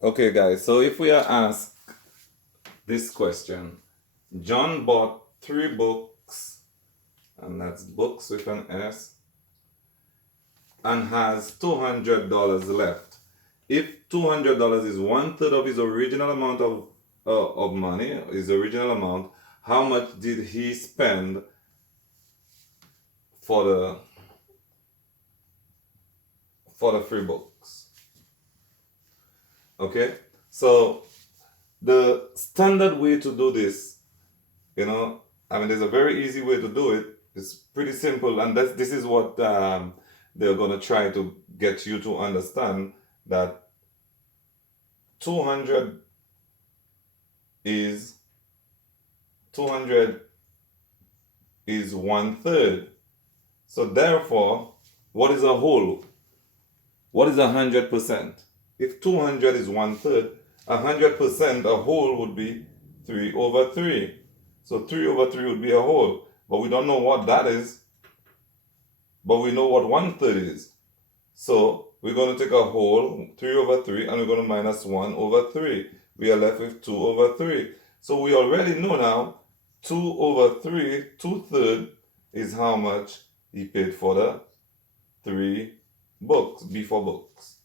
Okay, guys, so if we are asked this question, John bought 3 books, and that's books with an S, and has $200 left. If $200 is 1/3 of his original amount of money, his original amount, how much did he spend for the 3 books? Okay, so the standard way to do this, there's a very easy way to do it. It's pretty simple, and this is what they're going to try to get you to understand, that 200 is 200 is 1/3. So therefore, what is a whole? What is 100%? If 200 is 1/3, 100%, a whole would be 3/3. So 3/3 would be a whole, but we don't know what that is, but we know what 1/3 is. So we're going to take a whole, 3/3, and we're going to minus 1/3. We are left with 2/3. So we already know now 2/3, 2/3, is how much he paid for the 3 books, B4 books.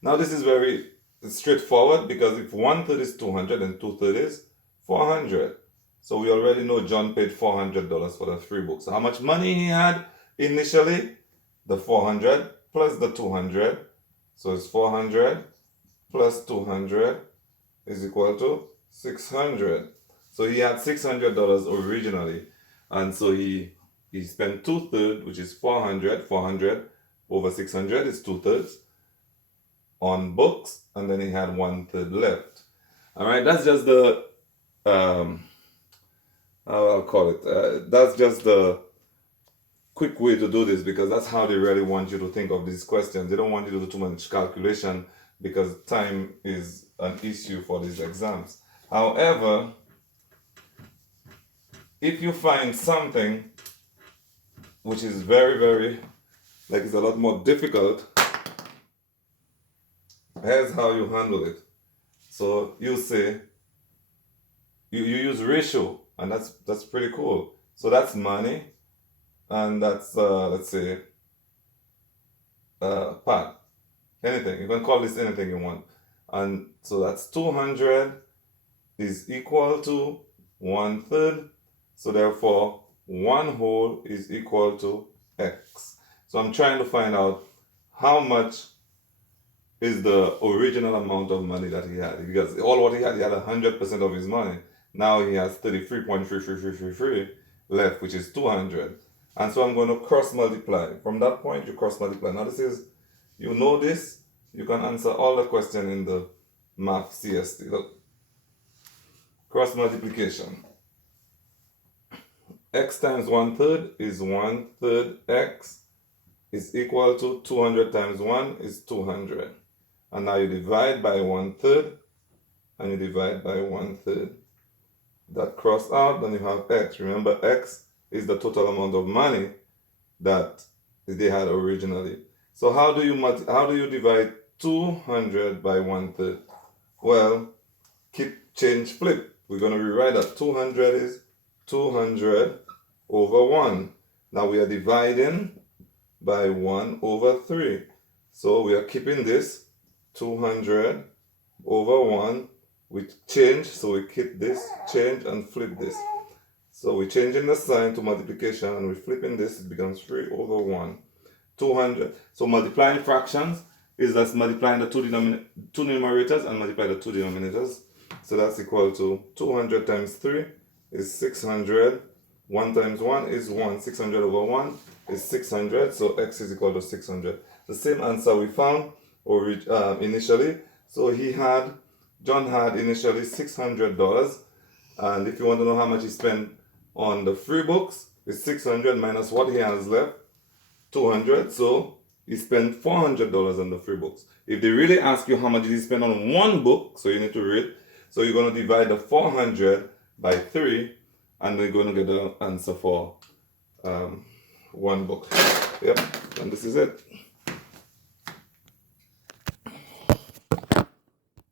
Now this is very straightforward, because if 1/3 is 200 and 2/3 is 400. So we already know John paid $400 for the 3 books. How much money he had initially? The 400 plus the 200. So it's 400 plus 200 is equal to 600. So he had $600 originally, and so he spent 2/3, which is 400. 400 over 600 is 2/3 on books, and then he had 1/3 left. All right, that's just the how I'll call it. That's just the quick way to do this, because that's how they really want you to think of these questions. They don't want you to do too much calculation, because time is an issue for these exams. However, if you find something which is very, very, like, it's a lot more difficult, here's how you handle it. So you say, you use ratio, and that's pretty cool. So that's money, and that's let's say part, anything. You can call this anything you want. And so that's 200 is equal to 1/3. So therefore, 1 whole is equal to X. So I'm trying to find out how much is the original amount of money that he had. Because all what he had 100% of his money. Now he has 33.3333 left, which is 200. And so I'm going to cross multiply. From that point, you cross multiply. Now this is, you know this, you can answer all the questions in the math CST. Look, cross multiplication. X times 1/3 is 1/3 X is equal to 200 times 1 is 200. And now you divide by 1/3, and you divide by 1/3. That cross out, then you have X. Remember, X is the total amount of money that they had originally. So how do you divide 200 by 1/3? Well, change, flip. We're going to rewrite that. 200 is 200 over 1. Now we are dividing by 1/3. So we are keeping this 200 over 1. We change, so we keep this, change, and flip this. So we're changing the sign to multiplication, and we're flipping this, it becomes 3/1. 200. So multiplying fractions is just multiplying the two numerators and multiply the two denominators. So that's equal to 200 times 3 is 600. 1 times 1 is 1. 600 over 1 is 600. So X is equal to 600. The same answer we found initially. So John had initially $600. And if you want to know how much he spent on the 3 books, it's 600 minus what he has left, 200. So he spent $400 on the 3 books. If they really ask you how much did he spend on 1 book, so you need to read. So you're going to divide the 400 by 3, and we're going to get the answer for 1 book. Yep, and this is it.